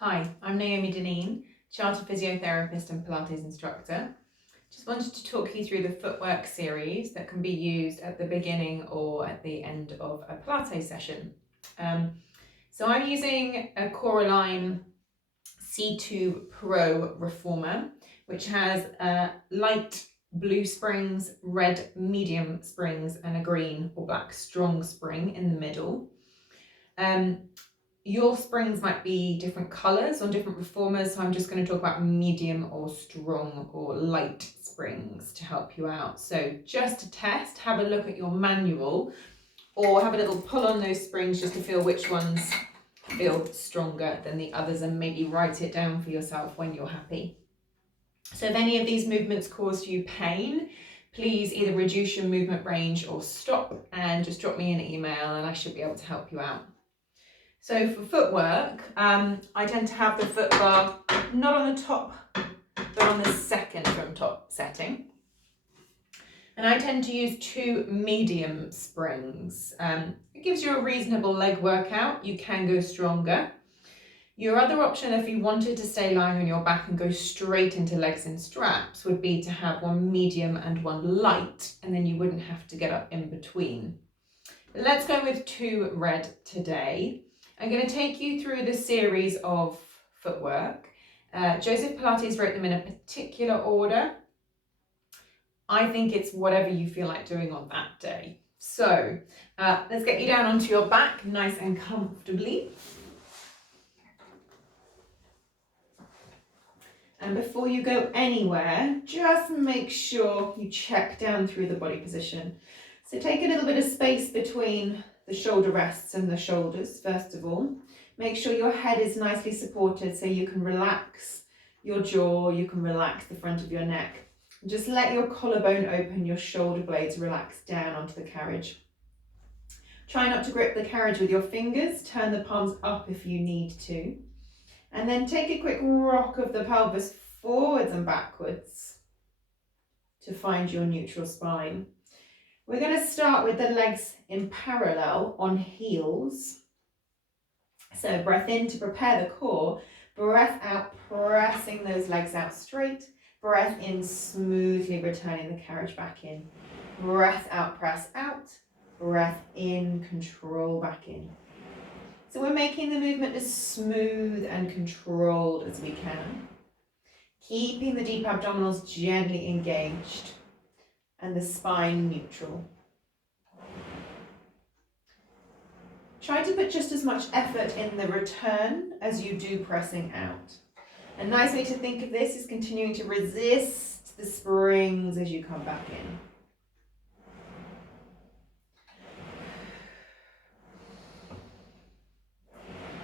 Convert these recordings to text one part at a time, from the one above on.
Hi, I'm Naomi Deneen, Chartered Physiotherapist and Pilates instructor. Just wanted to talk you through the Footwork series that can be used at the beginning or at the end of a Pilates session. So I'm using a Coraline C2 Pro Reformer, which has light blue springs, red medium springs, and a green or black strong spring in the middle. Your springs might be different colours on different reformers, so I'm just going to talk about medium or strong or light springs to help you out. So just to test, have a look at your manual or have a little pull on those springs just to feel which ones feel stronger than the others, and maybe write it down for yourself when you're happy. So if any of these movements cause you pain, please either reduce your movement range or stop and just drop me an email and I should be able to help you out. So for footwork, I tend to have the foot bar not on the top, but on the second from top setting. And I tend to use 2 medium springs. It gives you a reasonable leg workout. You can go stronger. Your other option, if you wanted to stay lying on your back and go straight into legs in straps, would be to have 1 medium and 1 light, and then you wouldn't have to get up in between. But let's go with 2 red today. I'm going to take you through the series of footwork. Joseph Pilates wrote them in a particular order. I think it's whatever you feel like doing on that day. So let's get you down onto your back nice and comfortably. And before you go anywhere, just make sure you check down through the body position. So take a little bit of space between the shoulder rests and the shoulders, first of all. Make sure your head is nicely supported so you can relax your jaw, you can relax the front of your neck. Just let your collarbone open, your shoulder blades relax down onto the carriage. Try not to grip the carriage with your fingers, turn the palms up if you need to. And then take a quick rock of the pelvis forwards and backwards to find your neutral spine. We're going to start with the legs in parallel on heels. So breath in to prepare the core, breath out, pressing those legs out straight, breath in, smoothly returning the carriage back in. Breath out, press out, breath in, control back in. So we're making the movement as smooth and controlled as we can, keeping the deep abdominals gently engaged and the spine neutral. Try to put just as much effort in the return as you do pressing out. A nice way to think of this is continuing to resist the springs as you come back in.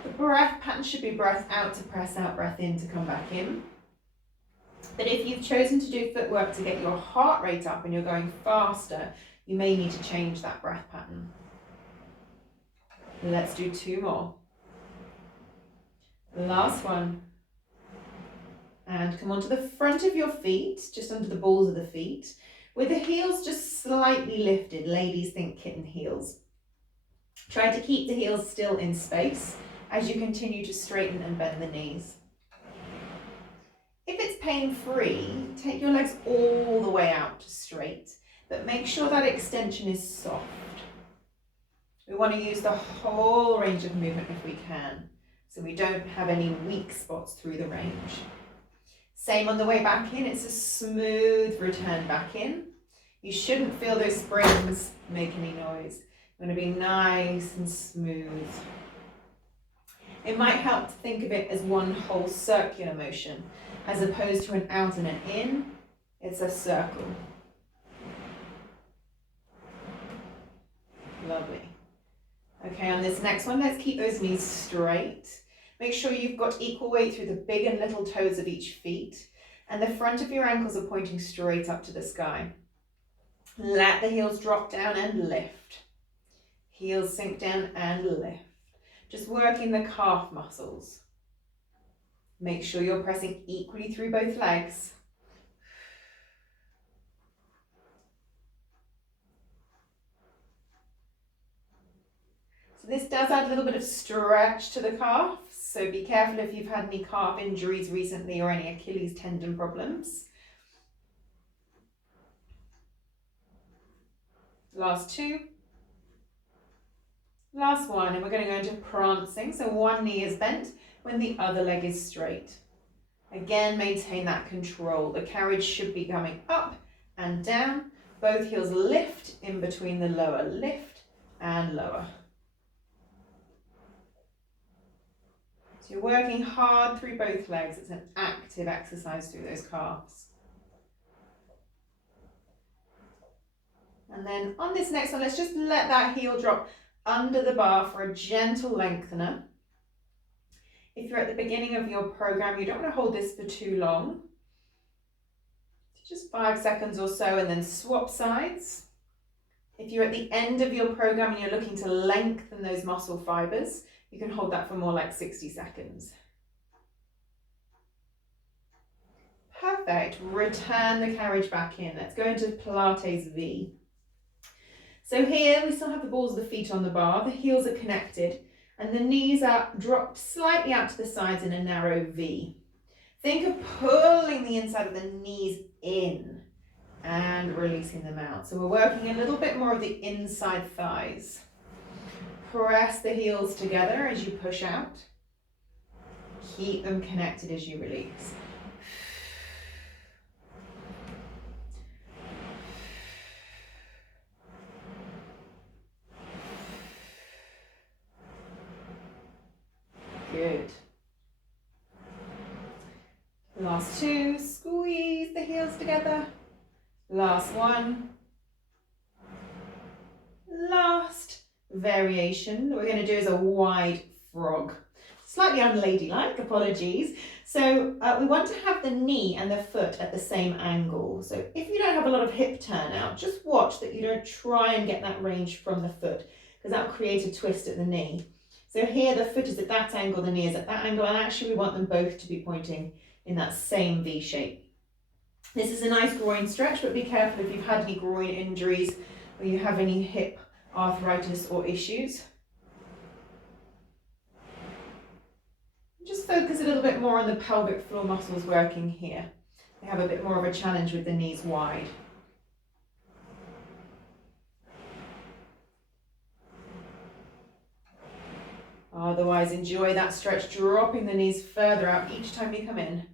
The breath pattern should be breath out to press out, breath in to come back in. But if you've chosen to do footwork to get your heart rate up and you're going faster, you may need to change that breath pattern. Let's do 2 more. Last one. And come onto the front of your feet, just under the balls of the feet, with the heels just slightly lifted. Ladies think kitten heels. Try to keep the heels still in space as you continue to straighten and bend the knees. If it's pain-free, take your legs all the way out to straight, but make sure that extension is soft. We want to use the whole range of movement if we can, so we don't have any weak spots through the range. Same on the way back in, it's a smooth return back in. You shouldn't feel those springs make any noise. You want to be nice and smooth. It might help to think of it as one whole circular motion, as opposed to an out and an in. It's a circle. Lovely. Okay, on this next one, let's keep those knees straight. Make sure you've got equal weight through the big and little toes of each feet, and the front of your ankles are pointing straight up to the sky. Let the heels drop down and lift. Heels sink down and lift. Just working the calf muscles. Make sure you're pressing equally through both legs. So this does add a little bit of stretch to the calf, so be careful if you've had any calf injuries recently or any Achilles tendon problems. Last two. Last one, and we're going to go into prancing. So one knee is bent when the other leg is straight. Again, maintain that control. The carriage should be coming up and down. Both heels lift in between the lower, lift and lower. So you're working hard through both legs. It's an active exercise through those calves. And then on this next one, let's just let that heel drop under the bar for a gentle lengthener. If you're at the beginning of your program, you don't want to hold this for too long. Just 5 seconds or so, and then swap sides. If you're at the end of your program and you're looking to lengthen those muscle fibers, you can hold that for more like 60 seconds. Perfect. Return the carriage back in. Let's go into Pilates V. So here we still have the balls of the feet on the bar, the heels are connected, and the knees are dropped slightly out to the sides in a narrow V. Think of pulling the inside of the knees in and releasing them out. So we're working a little bit more of the inside thighs. Press the heels together as you push out. Keep them connected as you release. Good. Last two, squeeze the heels together. Last one. Last variation that we're going to do is a wide frog. Slightly unladylike, apologies. So we want to have the knee and the foot at the same angle. So if you don't have a lot of hip turnout, just watch that you don't try and get that range from the foot, because that will create a twist at the knee. So here the foot is at that angle, the knee is at that angle, and actually we want them both to be pointing in that same V shape. This is a nice groin stretch, but be careful if you've had any groin injuries or you have any hip arthritis or issues. Just focus a little bit more on the pelvic floor muscles working here. They have a bit more of a challenge with the knees wide. Otherwise, enjoy that stretch, dropping the knees further out each time you come in.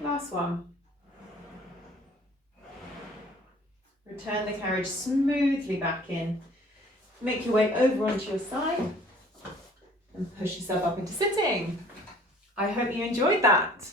Last one. Return the carriage smoothly back in. Make your way over onto your side and push yourself up into sitting. I hope you enjoyed that.